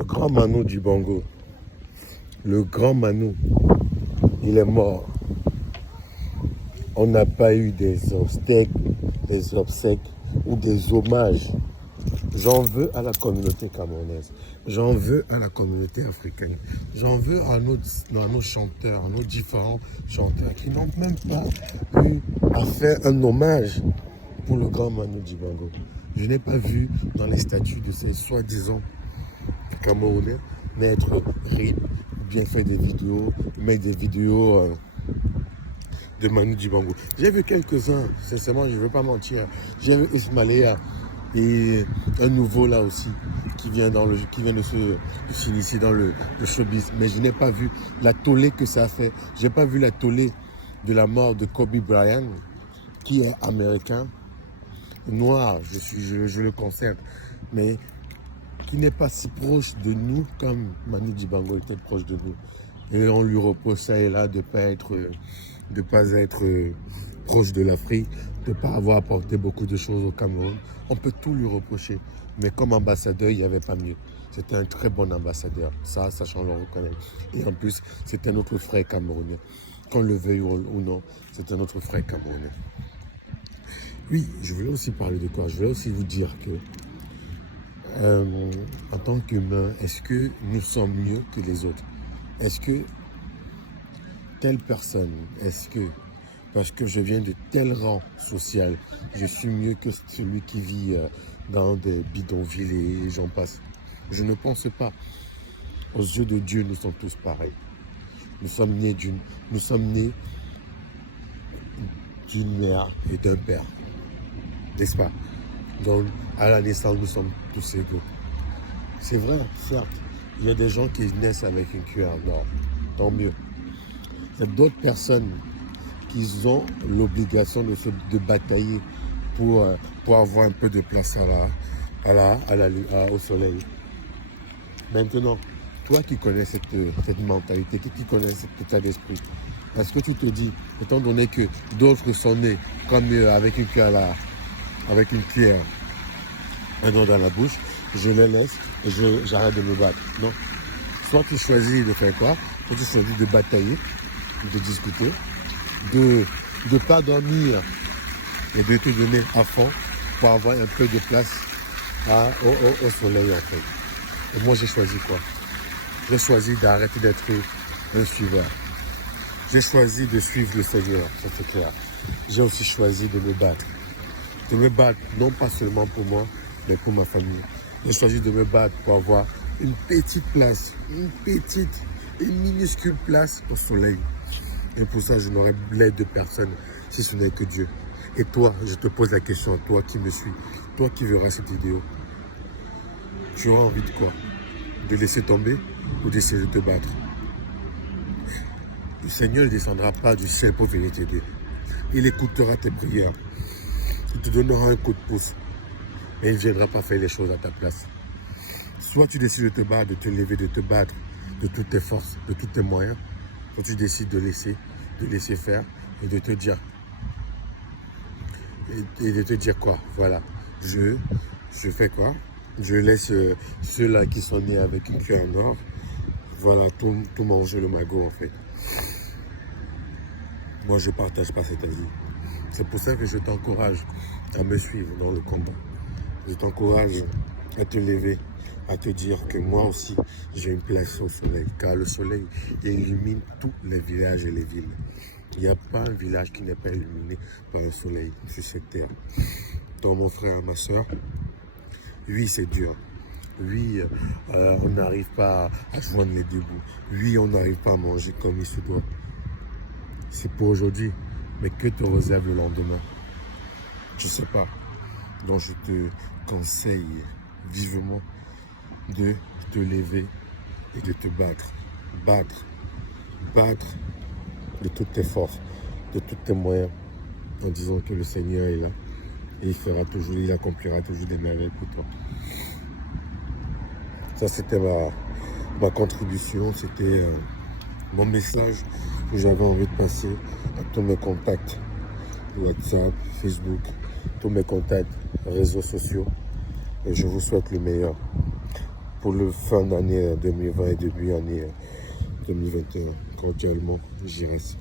Le grand Manu Dibango, le grand Manu, il est mort. On n'a pas eu des obsèques ou des hommages. J'en veux à la communauté camerounaise. J'en veux à la communauté africaine. J'en veux à nos chanteurs, à nos différents chanteurs qui n'ont même pas eu à faire un hommage pour le grand Manu Dibango. Je n'ai pas vu dans les statuts de ces soi-disant Camerounais mettre RIP, bien faire des vidéos, mettre des vidéos de Manu Dibango. J'ai vu quelques-uns, sincèrement, je ne veux pas mentir. J'ai vu Ismaël et un nouveau là aussi qui vient de s'initier dans le showbiz. Mais je n'ai pas vu la tollée que ça a fait. Je n'ai pas vu la tollée de la mort de Kobe Bryant, qui est américain, noir, je le concerne, mais qui n'est pas si proche de nous comme Manu Dibango était proche de nous. Et on lui reproche ça et là de ne pas être proche de l'Afrique, de ne pas avoir apporté beaucoup de choses au Cameroun. On peut tout lui reprocher. Mais comme ambassadeur, il n'y avait pas mieux. C'était un très bon ambassadeur. Ça, sachant le reconnaître. Et en plus, c'était notre frère camerounais. Qu'on le veuille ou non, c'est un autre frère camerounais. Oui, je voulais aussi parler de quoi? Je voulais aussi vous dire que en tant qu'humain, est-ce que nous sommes mieux que les autres? Est-ce que telle personne, parce que je viens de tel rang social, je suis mieux que celui qui vit dans des bidonvilles et j'en passe? Je ne pense pas. Aux yeux de Dieu, nous sommes tous pareils. Nous sommes nés d'une mère et d'un père. N'est-ce pas? Donc, à la naissance, nous sommes tous égaux. C'est vrai, certes. Il y a des gens qui naissent avec une cuillère d'or. Tant mieux. Il y a d'autres personnes qui ont l'obligation de batailler pour avoir un peu de place au soleil. Maintenant, toi qui connais cette mentalité, qui connais cet état d'esprit, est-ce que tu te dis, étant donné que d'autres sont nés comme avec une cuillère un doigt dans la bouche, je les laisse et j'arrête de me battre? Non. Soit tu choisis de faire quoi? Soit tu choisis de batailler, de discuter, de ne pas dormir et de te donner à fond pour avoir un peu de place au soleil en fait. Et moi j'ai choisi quoi? J'ai choisi d'arrêter d'être un suiveur. J'ai choisi de suivre le Seigneur, ça c'est clair. J'ai aussi choisi de me battre. De me battre, non pas seulement pour moi, mais pour ma famille. J'ai choisi de me battre pour avoir une petite place, une minuscule place au soleil. Et pour ça, je n'aurai l'aide de personne, si ce n'est que Dieu. Et toi, je te pose la question, toi qui me suis, toi qui verras cette vidéo, tu auras envie de quoi? De laisser tomber ou d'essayer de te battre? Le Seigneur ne descendra pas du ciel pour venir t'aider. Il écoutera tes prières. Il te donnera un coup de pouce. Et il ne viendra pas faire les choses à ta place. Soit tu décides de te battre, de te lever, de te battre de toutes tes forces, de tous tes moyens. Soit tu décides de laisser faire et de te dire. Et de te dire quoi? Voilà. Je fais quoi? Je laisse ceux-là qui sont nés avec une cuillère en or. Voilà, tout manger le magot en fait. Moi, je ne partage pas cet avis. C'est pour ça que je t'encourage à me suivre dans le combat. Je t'encourage à te lever, à te dire que moi aussi, j'ai une place au soleil. Car le soleil illumine tous les villages et les villes. Il n'y a pas un village qui n'est pas illuminé par le soleil sur cette terre. Donc mon frère, ma soeur, oui, c'est dur. Oui, on n'arrive pas à joindre les deux bouts. Oui, on n'arrive pas à manger comme il se doit. C'est pour aujourd'hui. Mais que te réserve le lendemain? Je ne sais pas. Donc je te conseille vivement de te lever et de te battre. Battre de toutes tes forces, de tous tes moyens, en disant que le Seigneur est là. Et il accomplira toujours des merveilles pour toi. Ça, c'était ma contribution, c'était mon message que j'avais envie de passer à tous mes contacts, WhatsApp, Facebook, tous mes contacts, réseaux sociaux. Et je vous souhaite le meilleur. pour le fin d'année 2020 et début année 2021. Cordialement, j'y reste.